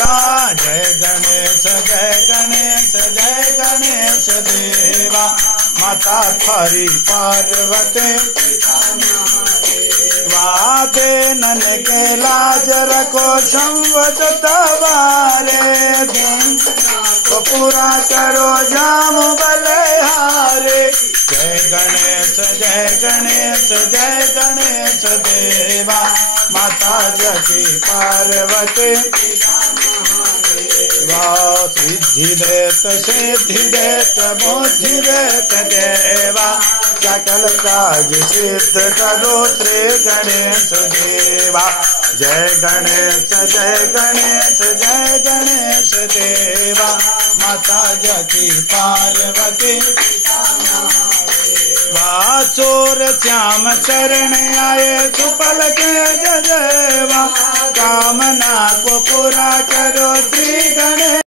जय गणेश जय गणेश देवा माता थारी पार्वती वादे नन के लाज रखो संवत तवारे दिन को पूरा करो जाम बलिहारे जय गणेश देवा माता जगी पार्वती सिद्धि देत बुद्धि देत देवा सकल काज सिद्ध करो श्री गणेश देवा जय गणेश देवा माता जगी पार्वती चोर श्याम चरण आए सुपल के जयवा कामना को पूरा करो श्री